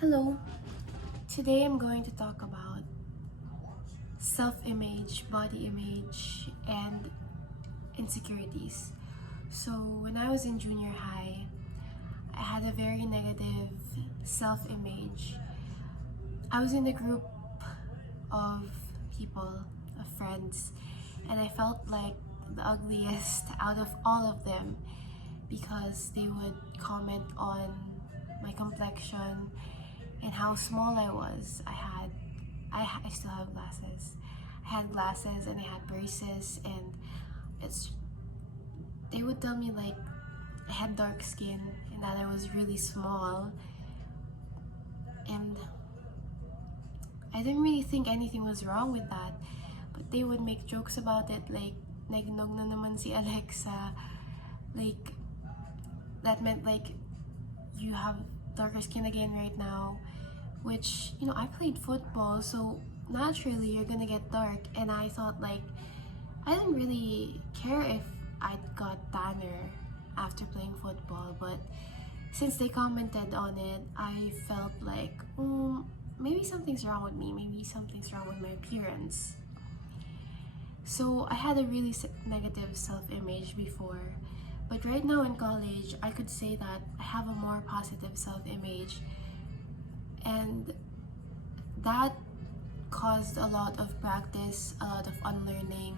Hello, today I'm going to talk about self-image, body image, and insecurities. So, when I was in junior high, I had a very negative self-image. I was in a group of people, of friends, and I felt like the ugliest out of all of them because they would comment on my complexion and how small I was. I still have glasses. I had glasses and I had braces, and it's they would tell me like I had dark skin and that I was really small, and I didn't really think anything was wrong with that. But they would make jokes about it, like nagnog na naman si Alexa, like that meant like you have darker skin again right now, which I played football, so naturally you're gonna get dark. And I thought like I didn't really care if I got tanner after playing football, but since they commented on it, I felt like maybe something's wrong with me, maybe something's wrong with my appearance. So I had a really negative self-image before, but right now in college I could say that I have a more positive self-image, and that caused a lot of practice, a lot of unlearning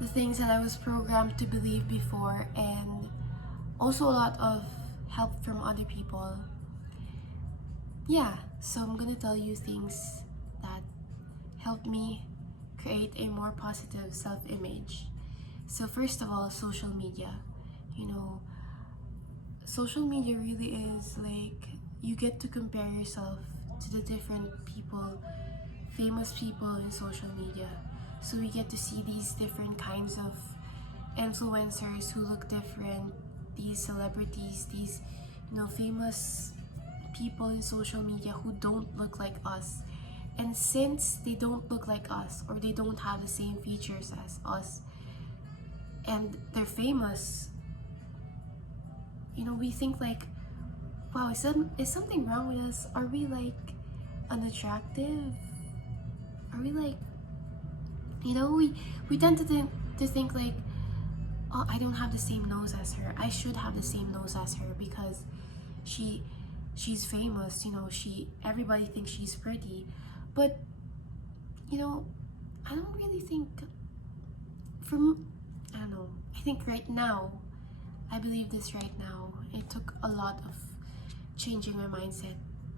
the things that I was programmed to believe before, and also a lot of help from other people. Yeah, so I'm gonna tell you things that helped me create a more positive self image. So, first of all, social media. You know, social media really is like you get to compare yourself to the different people, famous people in social media. So we get to see these different kinds of influencers who look different, these celebrities, these famous people in social media who don't look like us. And since they don't look like us, or they don't have the same features as us, and they're famous, we think like, wow, is something wrong with us? Are we like unattractive? Are we like, we tend to think like, oh, I don't have the same nose as her. I should have the same nose as her because she she's famous. Everybody thinks she's pretty. But I don't really think from I don't know. I think right now, I believe this right now. It took a lot of changing my mindset.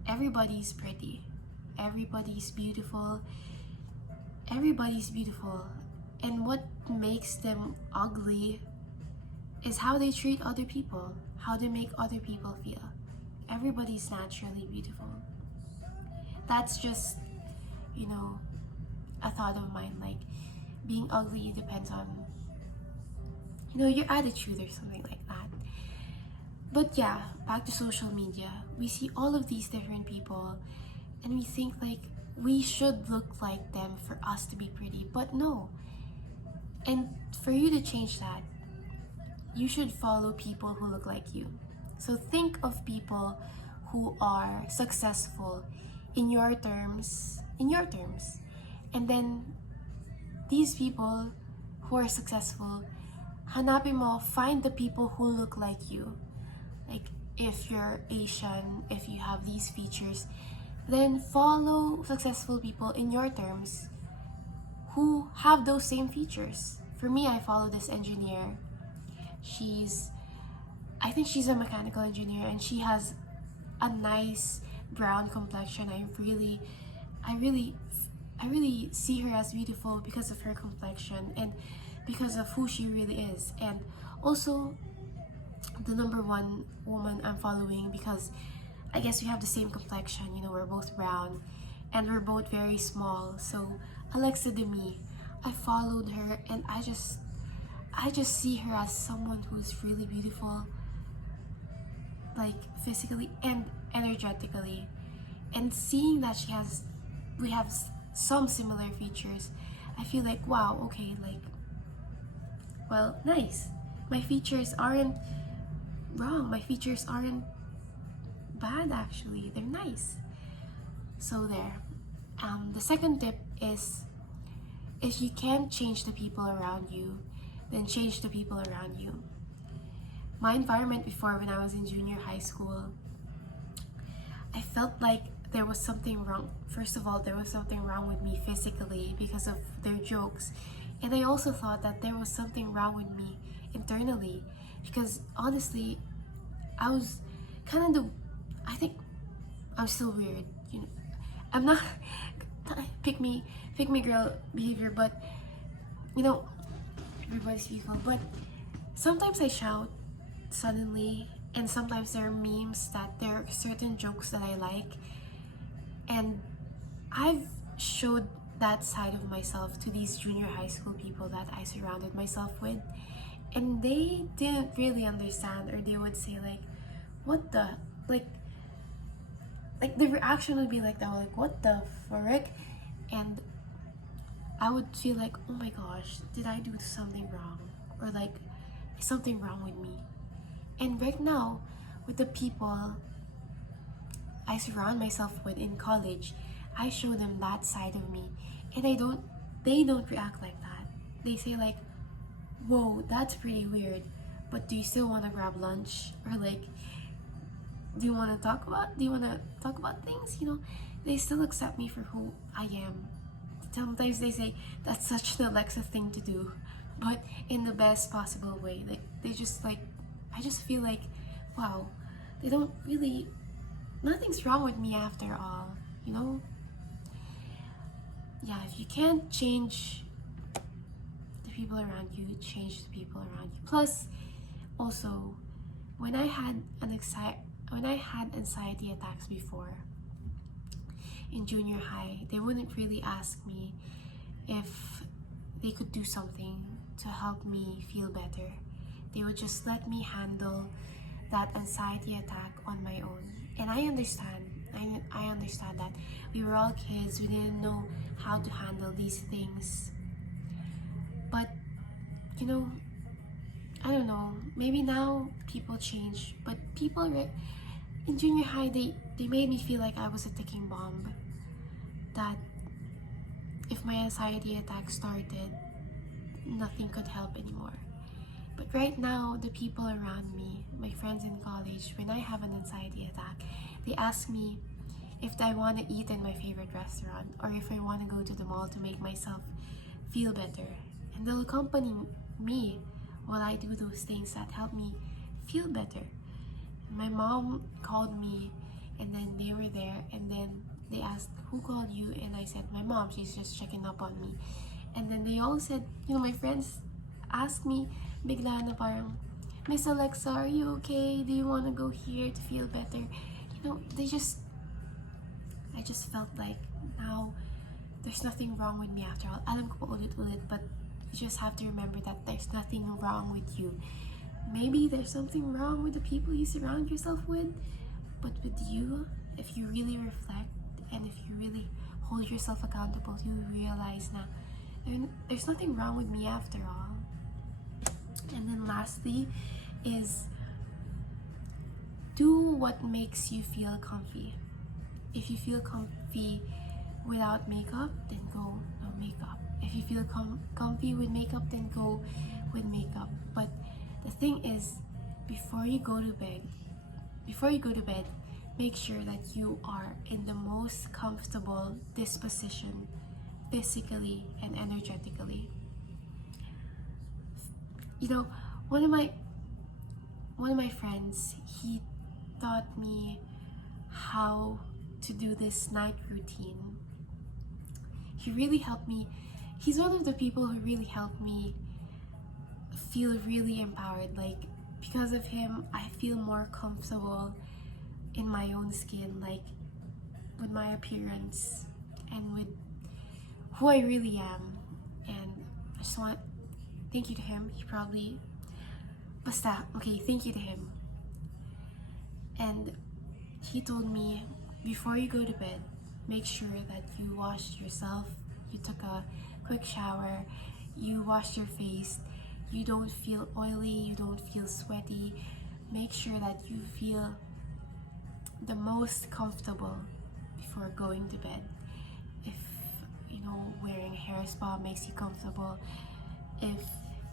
Everybody's pretty. Everybody's beautiful. Everybody's beautiful. And what makes them ugly is how they treat other people, how they make other people feel. Everybody's naturally beautiful. That's just, you know, a thought of mine. Like, being ugly depends on, your attitude or something like that. But yeah, back to social media. We see all of these different people and we think like we should look like them for us to be pretty. But no. And for you to change that, you should follow people who look like you. So think of people who are successful in your terms. And then these people who are successful, hanapin mo, find the people who look like you. Like if you're Asian, if you have these features, then follow successful people in your terms who have those same features. For me, I follow this engineer. She's I think she's a mechanical engineer and she has a nice brown complexion. I really I really see her as beautiful because of her complexion and because of who she really is. And also the number one woman I'm following, because I guess we have the same complexion, we're both brown and we're both very small. So Alexa Demi, I followed her and I just see her as someone who's really beautiful, like physically and energetically. And seeing that we have some similar features, I feel like, wow, okay, like, well, nice. My features aren't wrong. My features aren't bad actually. They're nice. So there. The second tip is, if you can't change the people around you, then change the people around you. My environment before, when I was in junior high school, I felt like there was something wrong. First of all, there was something wrong with me physically because of their jokes. And I also thought that there was something wrong with me internally because honestly, I was kind of I think I'm still weird, you know. I'm not pick me girl behavior, but you know, everybody's people. But sometimes I shout suddenly, and sometimes there are memes that there are certain jokes that I like, and I've showed that side of myself to these junior high school people that I surrounded myself with, and they didn't really understand, or they would say like, what the, like the reaction would be like that, like what the frick. And I would feel like, oh my gosh, did I do something wrong, or like, is something wrong with me? And right now, with the people I surround myself with in college, I show them that side of me, and they don't react like that. They say like, whoa, that's pretty weird, but do you still want to grab lunch? Or like, do you want to talk about things? You know, they still accept me for who I am. Sometimes they say that's such an Alexa thing to do, but in the best possible way. Like, they just like, I just feel like, wow, they don't really, nothing's wrong with me after all, you know? Yeah, if you can't change the people around you, change the people around you. Plus, also, when I had anxiety attacks before in junior high, they wouldn't really ask me if they could do something to help me feel better. They would just let me handle that anxiety attack on my own. And I understand. I understand that we were all kids. We didn't know how to handle these things. But, you know, I don't know. Maybe now people change. But people in junior high, they made me feel like I was a ticking bomb. That if my anxiety attack started, nothing could help anymore. But right now, the people around me, my friends in college, when I have an anxiety attack, they ask me if I want to eat in my favorite restaurant, or if I want to go to the mall to make myself feel better. And they'll accompany me while I do those things that help me feel better. My mom called me, and then they were there, and then they asked, who called you? And I said, my mom, she's just checking up on me. And then they all said, you know, my friends asked me bigla na parang, Miss Alexa, are you okay? Do you want to go here to feel better? You know, I just felt like now there's nothing wrong with me after all. Alam ko pa ulit-ulit, but you just have to remember that there's nothing wrong with you. Maybe there's something wrong with the people you surround yourself with, but with you, if you really reflect and if you really hold yourself accountable, you realize na there's nothing wrong with me after all. And then lastly is, do what makes you feel comfy. If you feel comfy without makeup, then go no makeup. If you feel comfy with makeup, then go with makeup. But the thing is, before you go to bed, make sure that you are in the most comfortable disposition, physically and energetically. You know, one of my friends, he taught me how to do this night routine. He really helped me. He's one of the people who really helped me feel really empowered. Like, because of him, I feel more comfortable in my own skin, like with my appearance and with who I really am. And I just want thank you to him. He probably thank you to him. And he told me, before you go to bed, make sure that you washed yourself, you took a quick shower, you washed your face, you don't feel oily, you don't feel sweaty. Make sure that you feel the most comfortable before going to bed. If wearing a hair spa makes you comfortable, if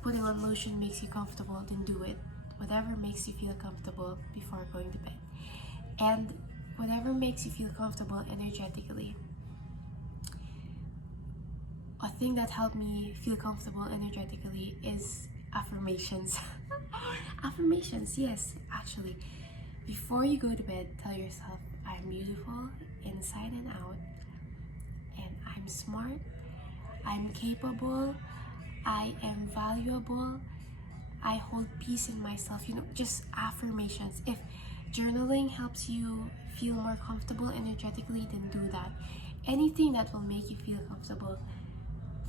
putting on lotion makes you comfortable, then do it. Whatever makes you feel comfortable before going to bed. And whatever makes you feel comfortable energetically. A thing that helped me feel comfortable energetically is affirmations. Affirmations, yes, actually. Before you go to bed, tell yourself, I'm beautiful inside and out, and I'm smart, I'm capable, I am valuable, I hold peace in myself. Just affirmations. If journaling helps you feel more comfortable energetically, then do that. Anything that will make you feel comfortable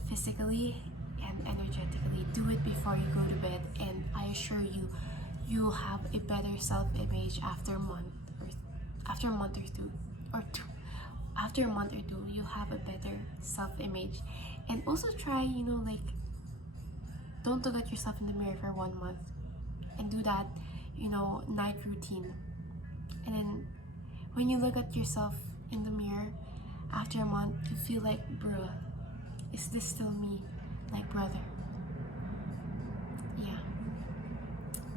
physically and energetically, do it before you go to bed, and I assure you, you'll have a better self-image after a month or two. After a month or two, you'll have a better self-image. And also try, don't look at yourself in the mirror for 1 month, and do that, night routine. And then when you look at yourself in the mirror after a month, you feel like, bruh, is this still me? Like, brother. Yeah.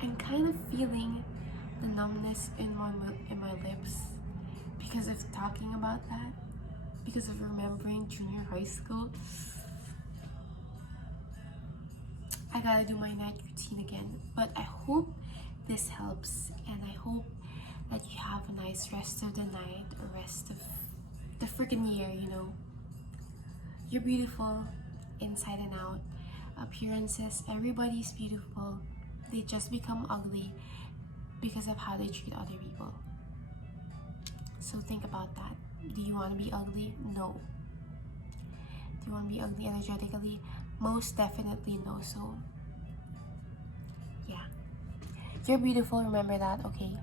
I'm kind of feeling the numbness in my lips because of talking about that, because of remembering junior high school. I gotta do my night routine again, but I hope this helps, and I hope that you have a nice rest of the night, or rest of the freaking year. You're beautiful inside and out. Appearances, everybody's beautiful. They just become ugly because of how they treat other people. So think about that. Do you want to be ugly? No. Do you want to be ugly energetically? Most definitely no. So yeah, you're beautiful, remember that, okay?